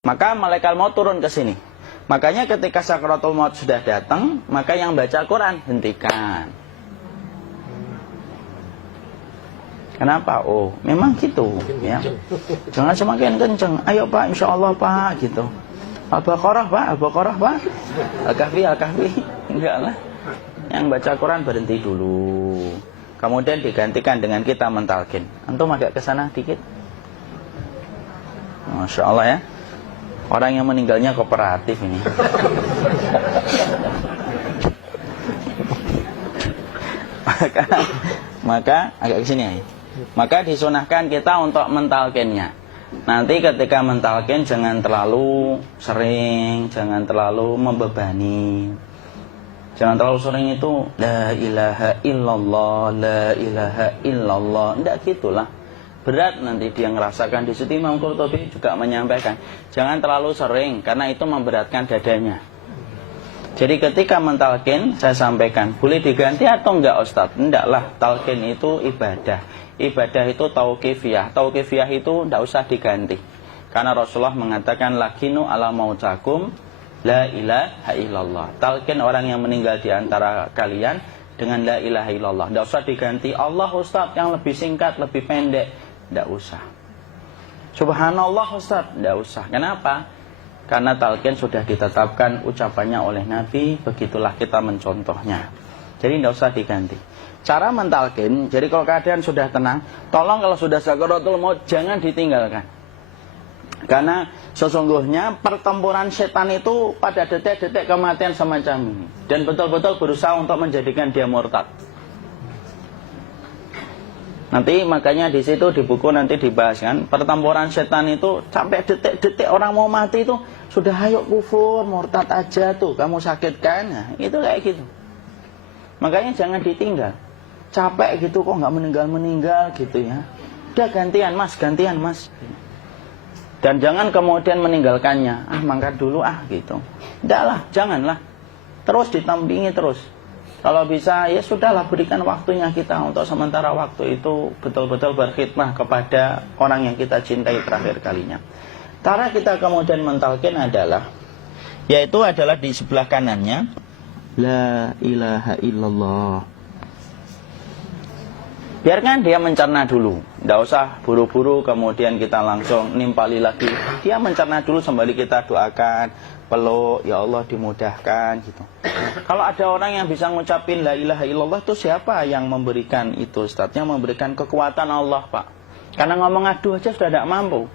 Maka malaikat maut turun ke sini. Makanya ketika sakaratul maut sudah datang, maka yang baca Quran hentikan. Kenapa? Oh, memang gitu ya. Jangan semakin kenceng. Ayo Pak, insya Allah Pak, gitu. Al-Baqarah Pak, Al-Baqarah Pak. Al-Kahfi, Al-Kahfi. Enggak lah. Yang baca Quran berhenti dulu. Kemudian digantikan dengan kita mentalkin. Antum agak ke sana dikit. Masya Allah ya. Orang yang meninggalnya kooperatif ini. maka agak ke sini ya. Maka disunahkan kita untuk mentalkinnya. Nanti ketika mentalkin jangan terlalu sering, jangan terlalu membebani. Jangan terlalu sering itu la ilaha illallah, la ilaha illallah. Tidak gitulah. Berat nanti dia ngerasakan. Di situ Imam Qurtubi juga menyampaikan, jangan terlalu sering karena itu memberatkan dadanya. Jadi ketika mentalkin saya sampaikan, boleh diganti atau enggak Ustaz? Enggak lah, talkin itu ibadah. Ibadah itu tauqifiyah. Tauqifiyah itu enggak usah diganti. Karena Rasulullah mengatakan lakinu ala mautakum la ilaha illallah. Talkin orang yang meninggal di antara kalian dengan la ilaha illallah. Enggak usah diganti Allah Ustaz yang lebih singkat, lebih pendek. Enggak usah. Subhanallah Ustaz, enggak usah. Kenapa? Karena talqin sudah ditetapkan ucapannya oleh Nabi, begitulah kita mencontohnya. Jadi tidak usah diganti. Cara mentalqin, jadi kalau keadaan sudah tenang, tolong kalau sudah sakaratul maut jangan ditinggalkan. Karena sesungguhnya pertempuran setan itu pada detik-detik kematian semacam ini. Dan betul-betul berusaha untuk menjadikan dia murtad. Nanti makanya di situ di buku nanti dibahas kan, pertempuran setan itu sampai detik-detik orang mau mati itu sudah ayo kufur, murtad aja tuh, kamu sakit kan? Nah, itu kayak gitu. Makanya jangan ditinggal. Capek gitu kok nggak meninggal gitu ya. Udah gantian mas. Dan jangan kemudian meninggalkannya. Mangkat dulu gitu. Enggak lah, janganlah. Terus ditampingi terus. Kalau bisa ya sudahlah, berikan waktunya kita untuk sementara waktu itu betul-betul berkhidmah kepada orang yang kita cintai terakhir kalinya. Cara kita kemudian mentalkin adalah, yaitu adalah di sebelah kanannya la ilaha illallah. Biarkan dia mencerna dulu, tidak usah buru-buru kemudian kita langsung nimpali lagi. Dia mencerna dulu sembari kita doakan, peluk, ya Allah dimudahkan gitu. Kalau ada orang yang bisa ngucapin la ilaha illallah itu siapa yang memberikan itu Ustaz? Yang memberikan kekuatan Allah Pak. Karena ngomong aduh aja sudah tidak mampu.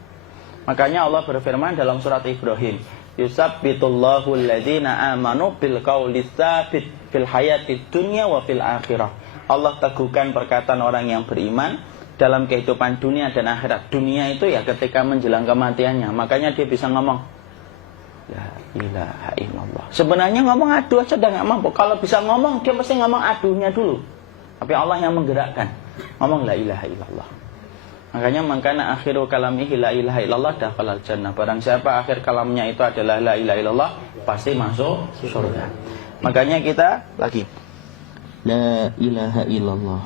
Makanya Allah berfirman dalam surat Ibrahim, yusabbitullahu alladhina amanu bil qawli tsabit fil hayatid dunya wa fil akhirah. Allah teguhkan perkataan orang yang beriman dalam kehidupan dunia dan akhirat. Dunia itu ya ketika menjelang kematiannya. Makanya dia bisa ngomong la ilaha illallah. Sebenarnya ngomong aduh aja udah gak mampu. Kalau bisa ngomong, dia pasti ngomong aduhnya dulu. Tapi Allah yang menggerakkan. Ngomong la ilaha illallah. Makanya mangkana akhiru kalamihi la ilaha illallah dakhalal jannah. Barang siapa akhir kalamnya itu adalah la ilaha illallah, pasti masuk surga. Makanya kita lagi la ilaha illallah.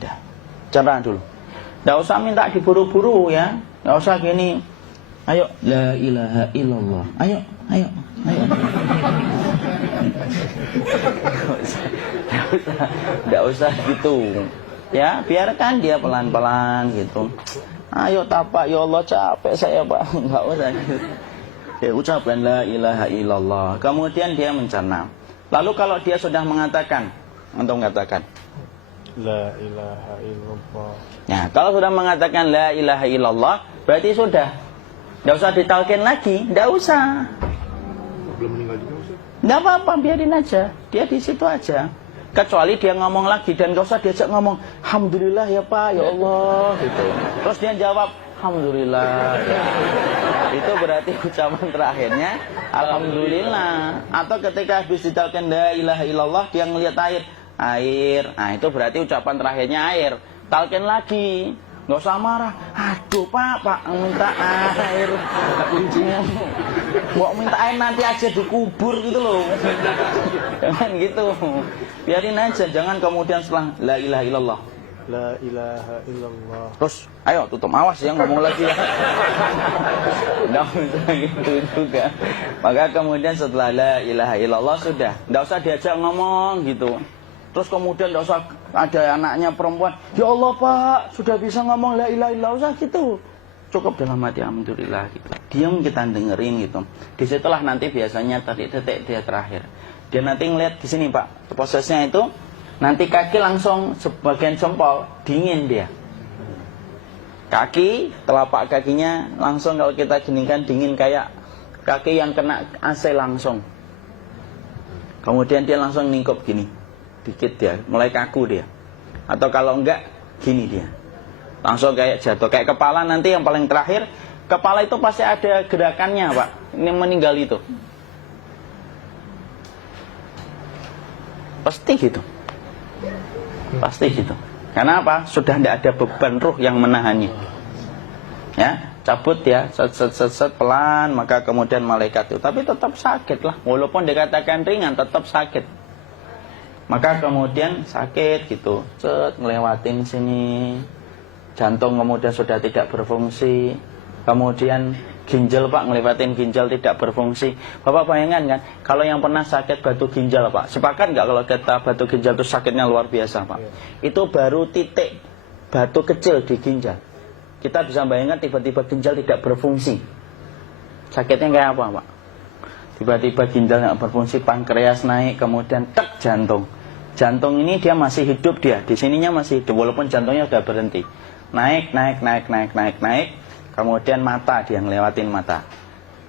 Dah. Cerah dulu. Enggak usah minta diburu-buru ya. Enggak usah gini. Ayo la ilaha illallah. Ayo. Enggak usah gitu. Ya, biarkan dia pelan-pelan gitu. Ayo tapak, ya Allah capek saya Pak. Enggak usah gitu. Ya, ucapkan la ilaha illallah. Kemudian dia mencerna. Lalu kalau dia sudah mengatakan, antum mengatakan la ilaha illallah. Ya, kalau sudah mengatakan la ilaha illallah, berarti sudah. Enggak usah ditalkin lagi, enggak usah. Belum meninggal juga Ustaz? Enggak apa-apa, biarin aja. Dia di situ aja. Kecuali dia ngomong lagi dan enggak usah diajak ngomong, alhamdulillah ya Pak, ya Allah gitu. Terus dia jawab, alhamdulillah. Ya. Itu berarti ucapan terakhirnya alhamdulillah. Atau ketika habis ditalkin la ilaha illallah, dia ngelihat air. Nah, itu berarti ucapan terakhirnya air. Talkin lagi. Nggak usah marah. Aduh Pak minta air. Kuncinya mau minta air nanti aja dikubur gitu loh. Jangan gitu. Biarin aja. Jangan kemudian setelah la ilaha illallah La ilaha illallah. Terus, ayo tutup, awas ya ngomong lagi ya. Nggak usah gitu juga. Maka kemudian setelah la ilaha illallah sudah, nggak usah diajak ngomong gitu. Terus kemudian nggak usah ada anaknya perempuan, ya Allah Pak, sudah bisa ngomong la ilaha illallah, usah gitu. Cukup dalam hati alhamdulillah gitu. Diam kita dengerin gitu. Disitulah nanti biasanya tadi detik dia terakhir. Dia nanti ngeliat di sini Pak, prosesnya itu. Nanti kaki langsung sebagian jempol dingin dia. Kaki, telapak kakinya langsung kalau kita geningkan dingin kayak kaki yang kena AC langsung. Kemudian dia langsung ningkup gini, dikit dia, mulai kaku dia. Atau kalau enggak, gini dia. Langsung kayak jatuh, kayak kepala nanti yang paling terakhir. Kepala itu pasti ada gerakannya Pak, ini meninggal itu. Pasti gitu. Pasti gitu. Karena apa? Sudah tidak ada beban ruh yang menahannya. Ya, cabut ya, set pelan, maka kemudian malaikat itu. Tapi tetap sakit lah, walaupun dikatakan ringan, tetap sakit. Maka kemudian sakit gitu, ngelewatin sini, jantung kemudian sudah tidak berfungsi, kemudian ginjal Pak, ngelewatin ginjal tidak berfungsi. Bapak bayangkan kan, kalau yang pernah sakit batu ginjal Pak, sepakat nggak kalau kita batu ginjal itu sakitnya luar biasa Pak? Itu baru titik batu kecil di ginjal. Kita bisa bayangkan tiba-tiba ginjal tidak berfungsi. Sakitnya kayak apa Pak? Tiba-tiba ginjal nggak berfungsi, pankreas naik, kemudian tek jantung. Jantung ini dia masih hidup dia, di sininya masih hidup walaupun jantungnya sudah berhenti. Naik. Kemudian mata, dia ngelewatin mata.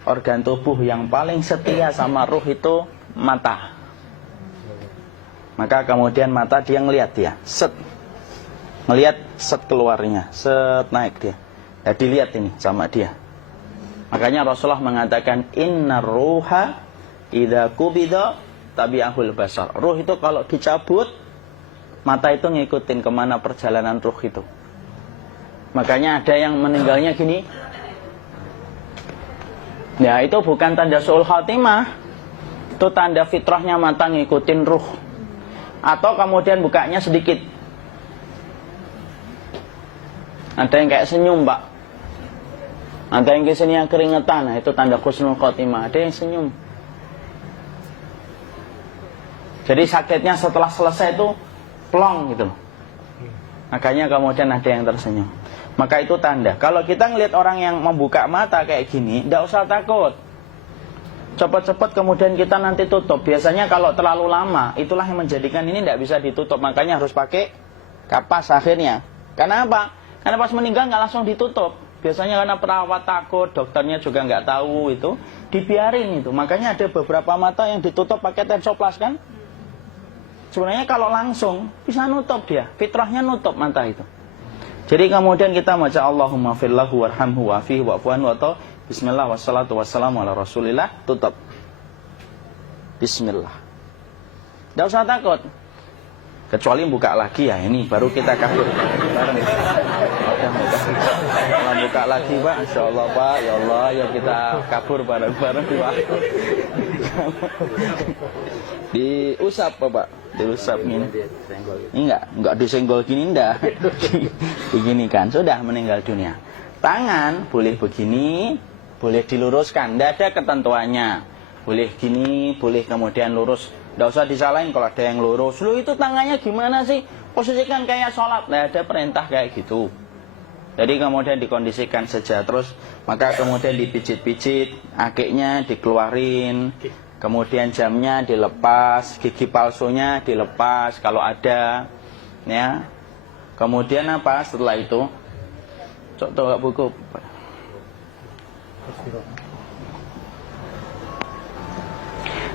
Organ tubuh yang paling setia sama ruh itu mata. Maka kemudian mata dia ngelihat dia, set. Ngelihat set keluarnya, set naik dia. Ya dilihat ini sama dia. Makanya Rasulullah mengatakan innar ruha idza qubida tabi'ahul basar. Ruh itu kalau dicabut, mata itu ngikutin kemana perjalanan ruh itu. Makanya ada yang meninggalnya gini. Ya itu bukan tanda su'ul khatimah. Itu tanda fitrahnya mata ngikutin ruh. Atau kemudian bukanya sedikit. Ada yang kayak senyum Pak. Ada yang kesini yang keringetan. Nah, itu tanda husnul khatimah. Ada yang senyum. Jadi sakitnya setelah selesai itu plong gitu. Makanya kemudian ada yang tersenyum. Maka itu tanda. Kalau kita ngelihat orang yang membuka mata kayak gini, tidak usah takut. Cepat-cepat kemudian kita nanti tutup. Biasanya kalau terlalu lama, itulah yang menjadikan ini tidak bisa ditutup. Makanya harus pakai kapas akhirnya. Karena apa? Karena pas meninggal nggak langsung ditutup. Biasanya karena perawat takut, dokternya juga nggak tahu itu, dibiarin itu. Makanya ada beberapa mata yang ditutup pakai tensoplas kan? Sebenarnya kalau langsung bisa nutup dia, fitrahnya nutup mata itu. Jadi kemudian kita baca Allahumma fillahu warhamhu wa'afihi wa'fuanhu atau bismillah wassalatu wassalamu ala rasulillah, tutup. Bismillah. Tidak usah takut. Kecuali buka lagi ya, ini baru kita kabur. Bareng. Kalau buka lagi Pak, insya Allah Pak, ya Allah, ya kita kabur bareng-bareng Pak. Diusap Pak, diusap ini. Ini enggak disenggol gini enggak. Begini kan, sudah meninggal dunia. Tangan boleh begini, boleh diluruskan, enggak ada ketentuannya. Boleh gini, boleh kemudian lurus. Enggak usah disalahin kalau ada yang lurus. Lu itu tangannya gimana sih? Posisikan kayak sholat. Nah, ada perintah kayak gitu. Jadi kemudian dikondisikan saja. Terus maka kemudian dipijit-pijit, akiknya dikeluarin. Kemudian jamnya dilepas, gigi palsunya dilepas kalau ada. Ya. Kemudian apa setelah itu? Coba buku.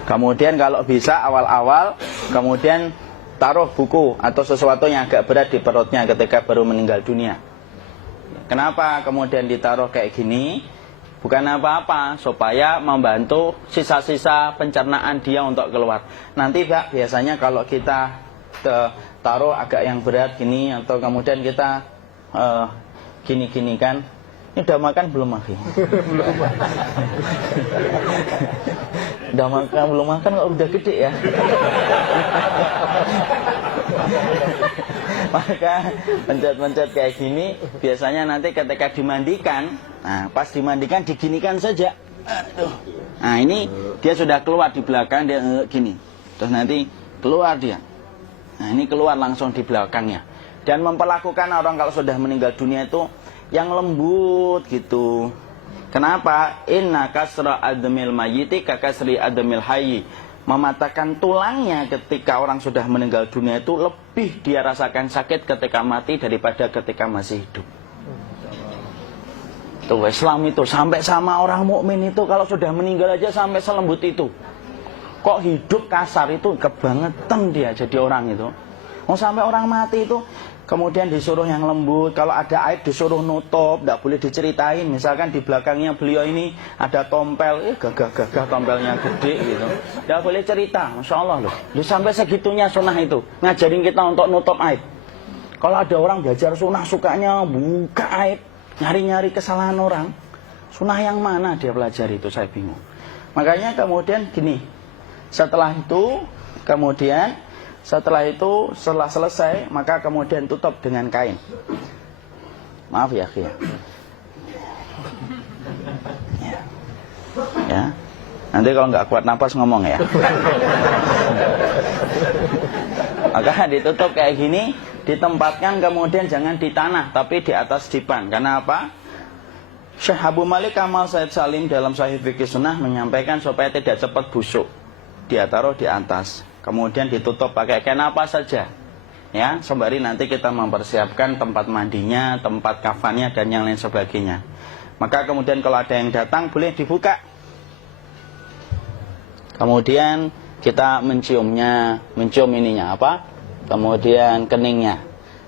Kemudian kalau bisa awal-awal kemudian taruh buku atau sesuatu yang agak berat di perutnya ketika baru meninggal dunia. Kenapa kemudian ditaruh kayak gini? Bukan apa-apa, supaya membantu sisa-sisa pencernaan dia untuk keluar. Nanti Pak, biasanya kalau kita taruh agak yang berat gini atau kemudian kita gini-gini kan, ini udah makan belum Maki? Udah makan belum makan kok udah gede ya? Maka pencet-pencet kayak gini biasanya nanti ketika dimandikan, nah pas dimandikan diginikan saja. Aduh. Nah ini dia sudah keluar di belakang, dia gini. Terus nanti keluar dia. Nah ini keluar langsung di belakangnya. Dan memperlakukan orang kalau sudah meninggal dunia itu yang lembut gitu. Kenapa? Inna kasra admil mayyiti kakasri admil hayyi. Mematahkan tulangnya ketika orang sudah meninggal dunia itu lebih dia rasakan sakit ketika mati daripada ketika masih hidup. Tuh Islam itu sampai sama orang mukmin itu kalau sudah meninggal aja sampai selembut itu. Kok hidup kasar itu kebangetan dia jadi orang itu. Mau sampai orang mati itu kemudian disuruh yang lembut, kalau ada aib disuruh nutup, tidak boleh diceritain. Misalkan di belakangnya beliau ini ada tompel, gagah-gagah tompelnya gede gitu, tidak boleh cerita. Masya Allah loh, sampai segitunya sunnah itu ngajarin kita untuk nutup aib. Kalau ada orang belajar sunnah sukanya buka aib, nyari-nyari kesalahan orang, sunnah yang mana dia pelajari itu saya bingung. Makanya kemudian gini, setelah selesai, maka kemudian tutup dengan kain. Maaf ya, ya. Ya. Nanti kalau nggak kuat napas ngomong ya. Maka ditutup kayak gini, ditempatkan kemudian jangan di tanah, tapi di atas dipan. Karena apa? Syekh Abu Malik Kamal Said Salim dalam Sahih Fikih Sunnah menyampaikan supaya tidak cepat busuk. Dia taruh di atas. Kemudian ditutup pakai kain apa saja, ya, sembari nanti kita mempersiapkan tempat mandinya, tempat kafannya dan yang lain sebagainya. Maka kemudian kalau ada yang datang boleh dibuka. Kemudian kita mencium ininya apa? Kemudian keningnya.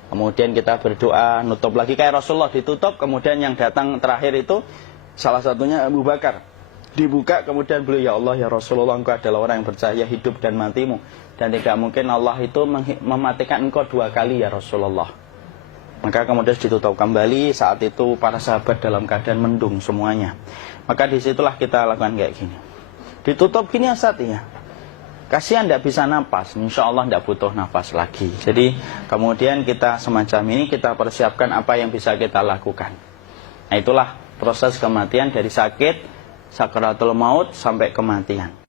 Kemudian kita berdoa, nutup lagi kayak Rasulullah ditutup. Kemudian yang datang terakhir itu salah satunya Abu Bakar. Dibuka kemudian beliau, ya Allah ya Rasulullah, engkau adalah orang yang percaya hidup dan matimu, dan tidak mungkin Allah itu mematikan engkau 2 kali ya Rasulullah. Maka kemudian ditutup kembali. Saat itu para sahabat dalam keadaan mendung semuanya. Maka disitulah kita lakukan kayak gini, ditutup gini Ustaz ya. Kasihan tidak bisa napas, insya Allah tidak butuh napas lagi. Jadi kemudian kita semacam ini, kita persiapkan apa yang bisa kita lakukan. Nah itulah proses kematian dari sakit sakaratul maut sampai kematian.